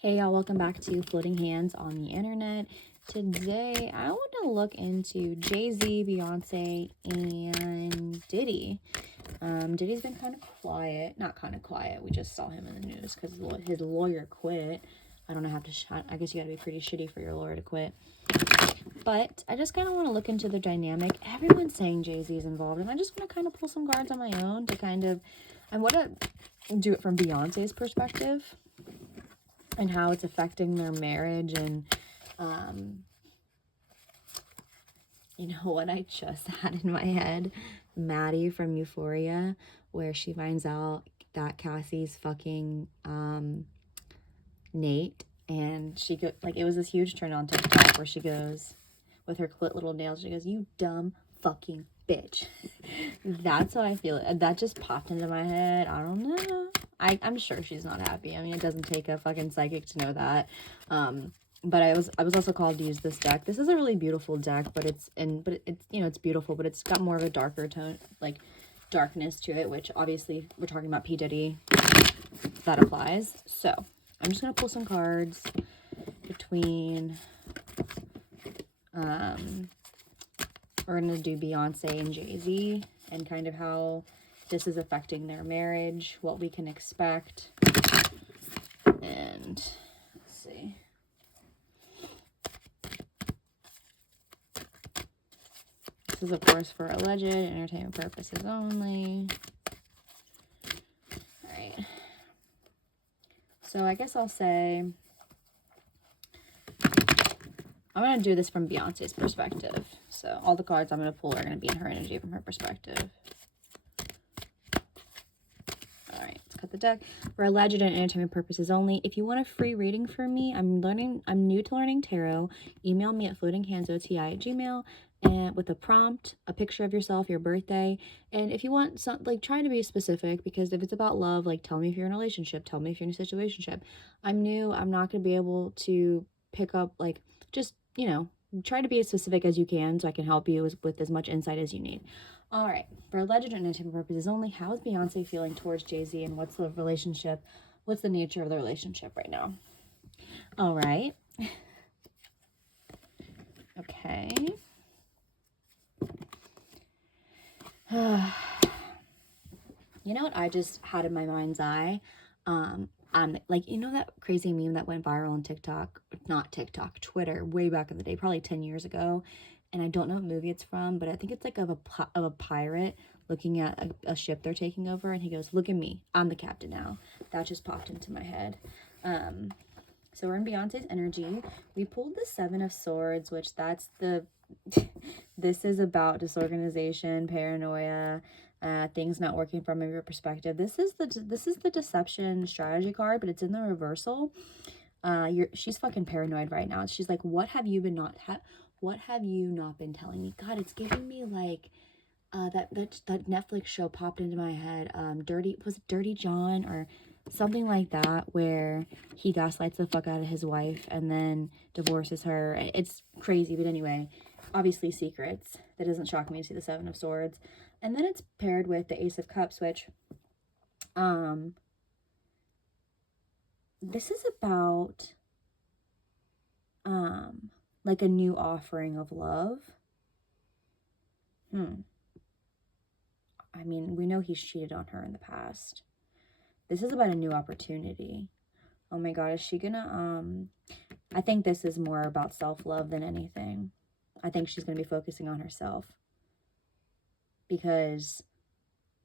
Hey y'all, welcome back to Floating Hands on the Internet. Today, I want to look into Jay-Z, Beyonce, and Diddy. Diddy's been kind of quiet. Not kind of quiet. We just saw him in the news because his lawyer quit. I don't know how to... I guess you gotta be pretty shitty for your lawyer to quit. But I just kind of want to look into the dynamic. Everyone's saying Jay-Z is involved, and I just want to kind of pull some cards on my own to kind of... I want to do it from Beyonce's perspective and how it's affecting their marriage. And you know what I just had in my head? Maddie from Euphoria, where she finds out that Cassie's fucking Nate, and she go like, it was this huge trend on TikTok where she goes with her clit little nails, she goes, "You dumb fucking bitch." That's how I feel. That just popped into my head. I don't know. I'm sure she's not happy. I mean, it doesn't take a fucking psychic to know that. But I was also called to use this deck. This is a really beautiful deck, but it's it's beautiful, but it's got more of a darker tone, like darkness to it, which obviously we're talking about P. Diddy. That applies. So I'm just gonna pull some cards between we're gonna do Beyonce and Jay-Z and kind of how this is affecting their marriage, what we can expect, and let's see. This is, of course, for alleged entertainment purposes only. Alright. So I guess I'll say I'm going to do this from Beyonce's perspective. So all the cards I'm going to pull are going to be in her energy from her perspective. Alright, let's cut the deck. For alleged and entertainment purposes only. If you want a free reading from me, I'm new to learning tarot. Email me at floatinghandsoti@gmail.com and with a prompt, a picture of yourself, your birthday, and if you want some, like, try to be specific, because if it's about love, like, tell me if you're in a relationship, tell me if you're in a situationship. I'm new, I'm not going to be able to pick up, like, just, try to be as specific as you can so I can help you with as much insight as you need. All right, for alleged and entertainment purposes only, how is Beyonce feeling towards Jay-Z, and what's the relationship, what's the nature of the relationship right now? All right. Okay. You know what I just had in my mind's eye? Like, you know that crazy meme that went viral on TikTok, not TikTok, Twitter, way back in the day, probably 10 years ago. And I don't know what movie it's from, but I think it's like of a pirate looking at a ship they're taking over, and he goes, "Look at me, I'm the captain now." That just popped into my head. So we're in Beyonce's energy. We pulled the Seven of Swords, which that's the this is about disorganization, paranoia, things not working from your perspective. This is the deception strategy card, but it's in the reversal. She's fucking paranoid right now. She's like, what have you not been telling me? God, it's giving me like that Netflix show popped into my head. Dirty John or something like that, where he gaslights the fuck out of his wife and then divorces her. It's crazy, but anyway, obviously secrets. That doesn't shock me to see the Seven of Swords. And then it's paired with the Ace of Cups, which this is about like a new offering of love. I mean, we know he's cheated on her in the past. This is about a new opportunity. Oh my God, is she gonna, I think this is more about self-love than anything. I think she's gonna be focusing on herself. Because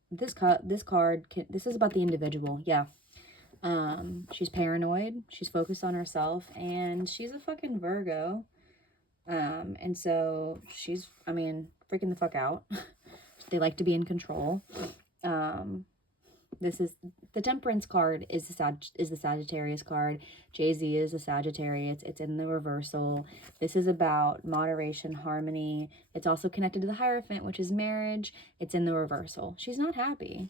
this is about the individual, yeah. She's paranoid, she's focused on herself, and she's a fucking Virgo. And so she's, freaking the fuck out. They like to be in control. This is the Temperance card is the Sagittarius card. Jay-Z is a Sagittarius. It's in the reversal. This is about moderation, harmony. It's also connected to the Hierophant, which is marriage. It's in the reversal. She's not happy.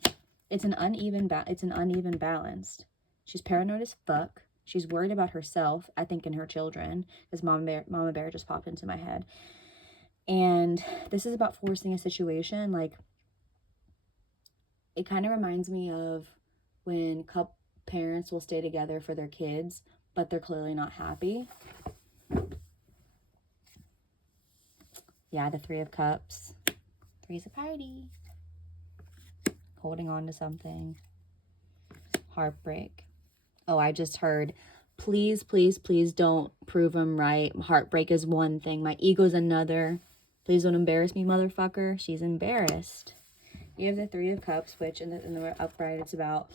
It's an uneven balance. She's paranoid as fuck. She's worried about herself, I think, and her children, because Mama Bear just popped into my head. And this is about forcing a situation. Like, it kind of reminds me of when parents will stay together for their kids, but they're clearly not happy. Yeah, the Three of Cups. Three's a party. Holding on to something. Heartbreak. Oh, I just heard, please, please, please don't prove him right. Heartbreak is one thing. My ego's another. Please don't embarrass me, motherfucker. She's embarrassed. You have the Three of Cups, which in the upright, it's about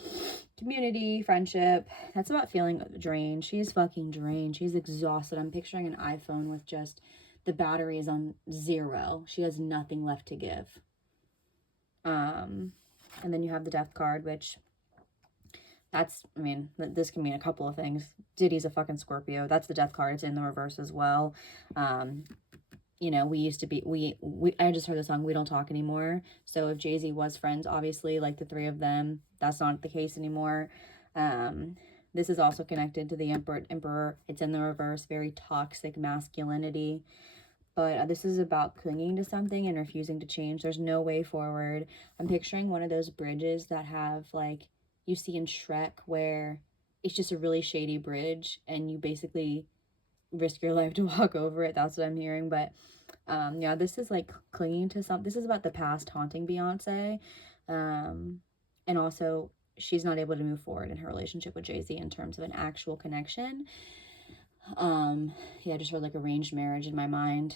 community, friendship. That's about feeling drained. She's fucking drained. She's exhausted. I'm picturing an iPhone with just the battery is on 0. She has nothing left to give. And then you have the Death card, which that's, I mean, this can mean a couple of things. Diddy's a fucking Scorpio. That's the Death card. It's in the reverse as well. You know, we used to be, I just heard the song, We Don't Talk Anymore. So if Jay-Z was friends, obviously, like the three of them, that's not the case anymore. This is also connected to the Emperor. It's in the reverse, very toxic masculinity. But this is about clinging to something and refusing to change. There's no way forward. I'm picturing one of those bridges that have, like, you see in Shrek, where it's just a really shady bridge and you basically risk your life to walk over it. That's what I'm hearing. But yeah, this is like clinging to something. This is about the past haunting Beyonce. And also, she's not able to move forward in her relationship with Jay-Z in terms of an actual connection. Yeah, just for like arranged marriage in my mind,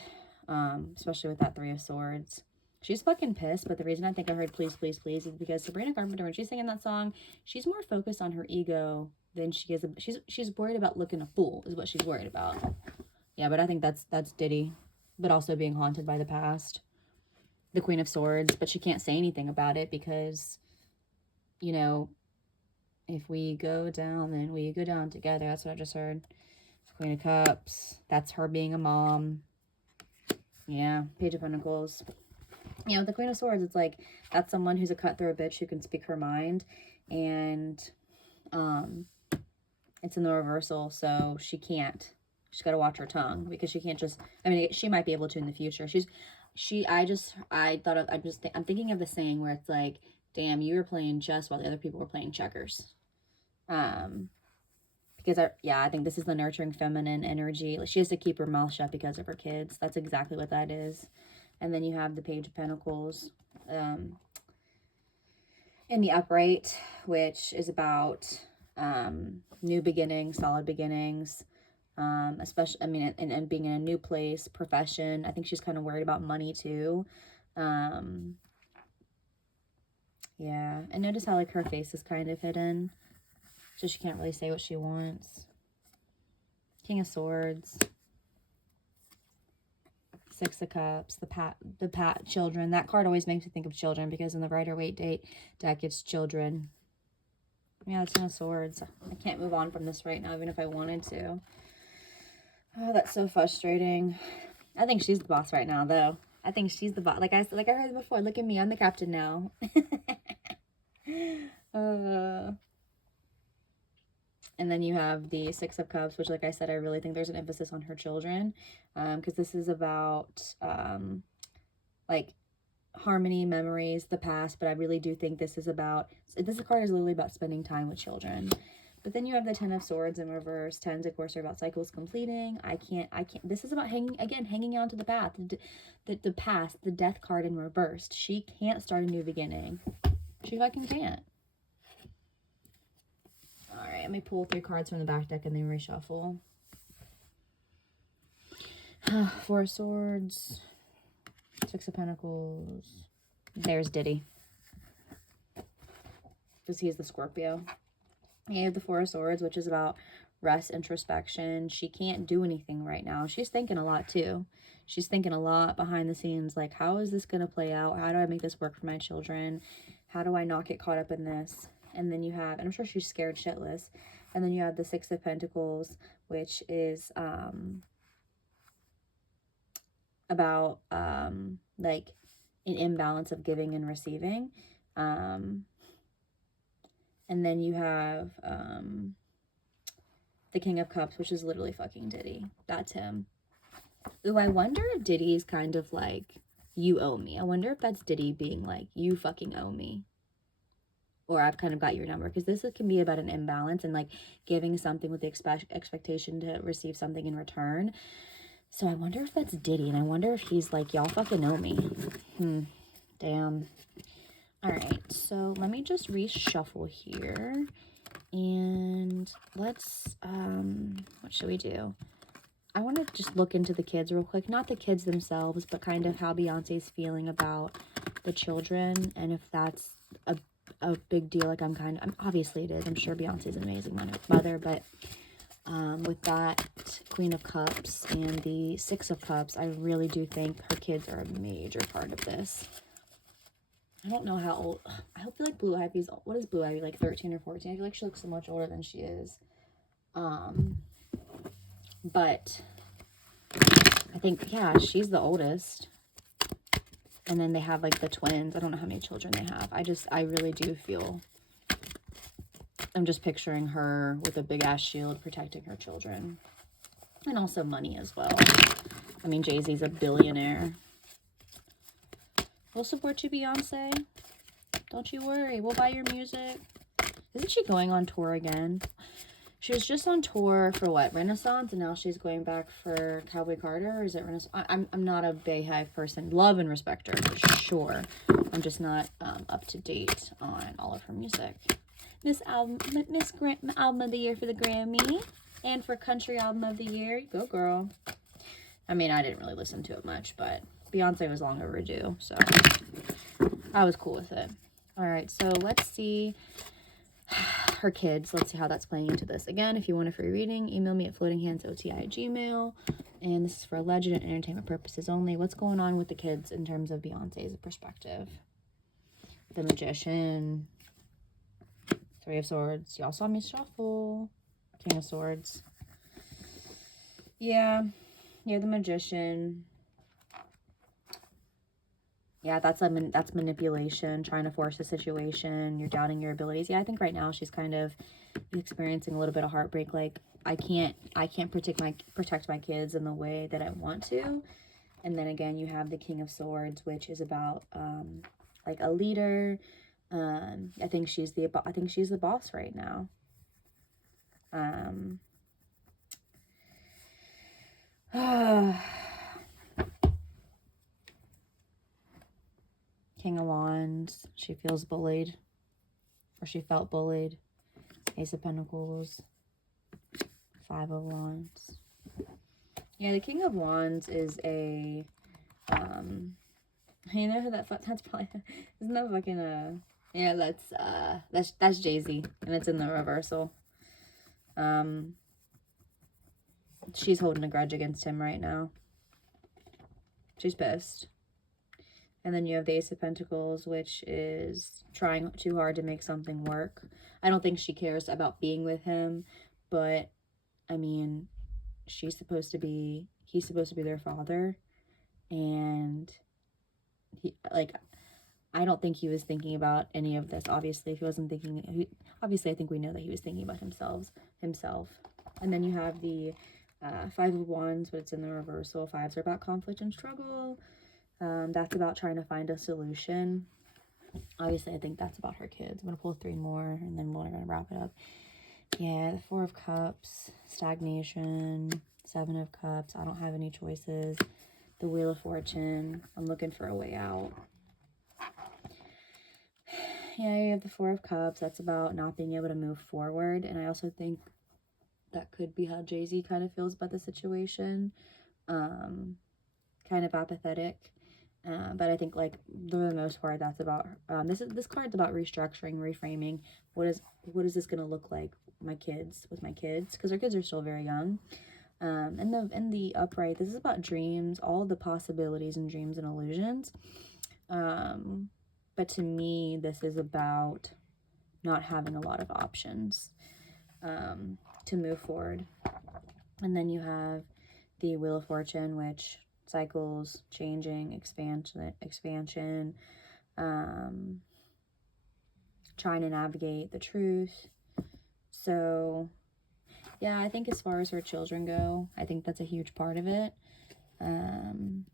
especially with that Three of Swords. She's fucking pissed, but the reason I think I heard please, please, please is because Sabrina Carpenter, when she's singing that song, she's more focused on her ego than she is. She's worried about looking a fool, is what she's worried about. Yeah, but I think that's Diddy, but also being haunted by the past. The Queen of Swords, but she can't say anything about it because, you know, if we go down, then we go down together. That's what I just heard. Queen of Cups. That's her being a mom. Yeah. Page of Pentacles. You know, the Queen of Swords, it's like, that's someone who's a cutthroat bitch who can speak her mind. And it's in the reversal, so she can't. She's got to watch her tongue because she can't just, I mean, she might be able to in the future. I'm thinking of the saying where it's like, damn, you were playing chess while the other people were playing checkers. Because I think this is the nurturing feminine energy. Like, she has to keep her mouth shut because of her kids. That's exactly what that is. And then you have the Page of Pentacles in the upright, which is about new beginnings, solid beginnings, especially, I mean, and being in a new place, profession. I think she's kind of worried about money too. Yeah, and notice how like her face is kind of hidden, so she can't really say what she wants. King of Swords, Six of Cups, the Pat children. That card always makes me think of children because in the Rider-Waite deck, it's children. Yeah, it's Ten of Swords. I can't move on from this right now, even if I wanted to. Oh, that's so frustrating. I think she's the boss right now, though. I think she's the boss. Like I heard before, look at me. I'm the captain now. And then you have the Six of Cups, which, like I said, I really think there's an emphasis on her children. Because this is about, like, harmony, memories, the past. But I really do think this card is literally about spending time with children. But then you have the Ten of Swords in reverse. Tens, of course, are about cycles completing. I can't. This is about hanging on to the path, the past, the Death card in reversed. She can't start a new beginning. She fucking can't. All right, let me pull 3 cards from the back deck and then reshuffle. Four of Swords, Six of Pentacles. There's Diddy, because he's the Scorpio. You have the Four of Swords, which is about rest, introspection. She can't do anything right now. She's thinking a lot too. She's thinking a lot behind the scenes, like, how is this going to play out? How do I make this work for my children? How do I not get caught up in this? And then you have, and I'm sure she's scared shitless. And then you have the Six of Pentacles, which is about like an imbalance of giving and receiving. And then you have the King of Cups, which is literally fucking Diddy. That's him. Ooh, I wonder if Diddy is kind of like, you owe me. I wonder if that's Diddy being like, you fucking owe me. or I've kind of got your number, because this can be about an imbalance and like giving something with the expectation to receive something in return. So I wonder if that's Diddy, and I wonder if he's like, y'all fucking know me. Damn. All right, so let me just reshuffle here, and let's, what should we do? I want to just look into the kids real quick. Not the kids themselves, but kind of how Beyonce's feeling about the children, and if that's a big deal. Like, obviously it is. I'm sure Beyonce's an amazing mother, but with that Queen of Cups and the Six of Cups, I really do think her kids are a major part of this. I don't know how old. I feel like Blue Ivy's, what is Blue Ivy, like 13 or 14? I feel like she looks so much older than she is. But I think, yeah, she's the oldest. And then they have like the twins. I don't know how many children they have. I really do feel, I'm just picturing her with a big ass shield protecting her children. And also money as well. I mean, Jay-Z's a billionaire. We'll support you, Beyonce. Don't you worry. We'll buy your music. Isn't she going on tour again? She was just on tour for what? Renaissance, and now she's going back for Cowboy Carter, or is it Renaissance? I'm not a Bayhive person. Love and respect her for sure. I'm just not up to date on all of her music. Miss Album of the Year for the Grammy, and for Country Album of the Year. Go girl. I mean, I didn't really listen to it much, but Beyonce was long overdue, so I was cool with it. All right, so let's see her kids. Let's see how that's playing into this. Again, if you want a free reading, email me at floatinghandsoti@gmail.com. And this is for alleged and entertainment purposes only. What's going on with the kids in terms of Beyonce's perspective? The Magician, Three of Swords. Y'all saw me shuffle. King of Swords. Yeah, the Magician. Yeah, that's manipulation, trying to force a situation. You're doubting your abilities. Yeah, I think right now she's kind of experiencing a little bit of heartbreak. Like, I can't protect my kids in the way that I want to. And then again, you have the King of Swords, which is about like a leader. I think she's the boss right now. King of Wands, she feels bullied, or she felt bullied. Ace of Pentacles, Five of Wands. Yeah, the King of Wands is a, you know who that's probably, isn't that fucking, yeah, that's Jay-Z, and it's in the reversal. She's holding a grudge against him right now. She's pissed. And then you have the Ace of Pentacles, which is trying too hard to make something work. I don't think she cares about being with him, but, I mean, he's supposed to be their father. And, I don't think he was thinking about any of this. Obviously, if he wasn't thinking, obviously, I think we know that he was thinking about himself. And then you have the Five of Wands, but it's in the reversal. Fives are about conflict and struggle. That's about trying to find a solution. Obviously, I think that's about her kids. I'm going to pull 3 more, and then we're going to wrap it up. Yeah, the Four of Cups, stagnation, Seven of Cups. I don't have any choices. The Wheel of Fortune. I'm looking for a way out. Yeah, you have the Four of Cups. That's about not being able to move forward. And I also think that could be how Jay-Z kind of feels about the situation. Kind of apathetic. But I think, like, for the most part, that's about, this card's about restructuring, reframing. What is this going to look like with my kids? Because our kids are still very young. And the upright, this is about dreams, all of the possibilities and dreams and illusions. But to me, this is about not having a lot of options to move forward. And then you have the Wheel of Fortune, which cycles, changing, expansion, trying to navigate the truth. So, yeah, I think as far as her children go, I think that's a huge part of it. I'm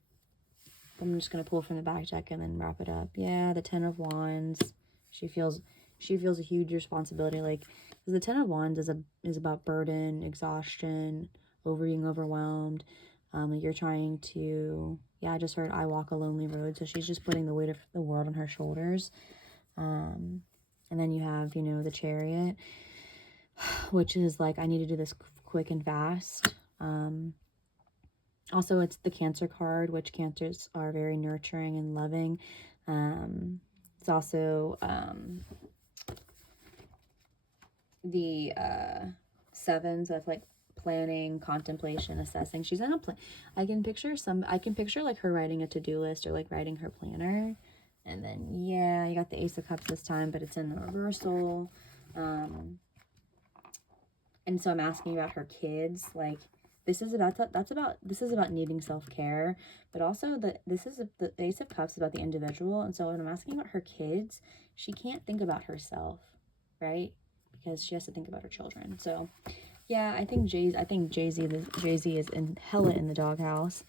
just going to pull from the back deck and then wrap it up. Yeah, the Ten of Wands. She feels she feels a huge responsibility, like, because the Ten of Wands is about burden, exhaustion, being overwhelmed. Like you're trying to, yeah, I just heard I walk a lonely road, so she's just putting the weight of the world on her shoulders. And then you have, you know, the Chariot, which is like, I need to do this quick and fast. Also, it's the Cancer card, which Cancers are very nurturing and loving. It's also the sevens of like planning, contemplation, assessing. She's in a plan. I can picture like her writing a to-do list or like writing her planner. And then, yeah, you got the Ace of Cups this time, but it's in the reversal. And so I'm asking about her kids. Like, this is about needing self-care, but also the Ace of Cups is about the individual. And so when I'm asking about her kids, she can't think about herself, right? Because she has to think about her children. So yeah, I think Jay-Z is hella in the doghouse.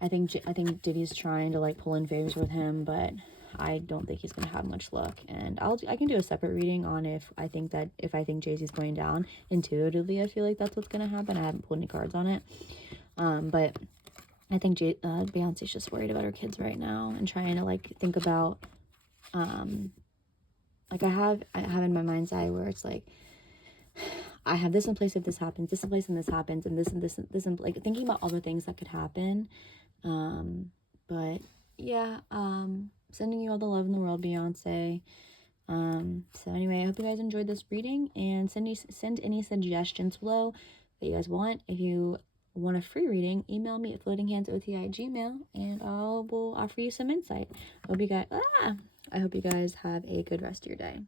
I think Diddy's trying to like pull in favors with him, but I don't think he's gonna have much luck. And I can do a separate reading on if I think Jay-Z's going down. Intuitively, I feel like that's what's gonna happen. I haven't pulled any cards on it, but I think Beyonce's just worried about her kids right now and trying to like think about, like I have in my mind's eye where it's like, I have this in place if this happens, this in place and this happens, and this in, like thinking about all the things that could happen. But yeah, sending you all the love in the world, Beyonce. So anyway, I hope you guys enjoyed this reading, and send any suggestions below that you guys want. If you want a free reading, email me at floatinghandsoti@gmail, and I will offer you some insight. I hope you guys have a good rest of your day.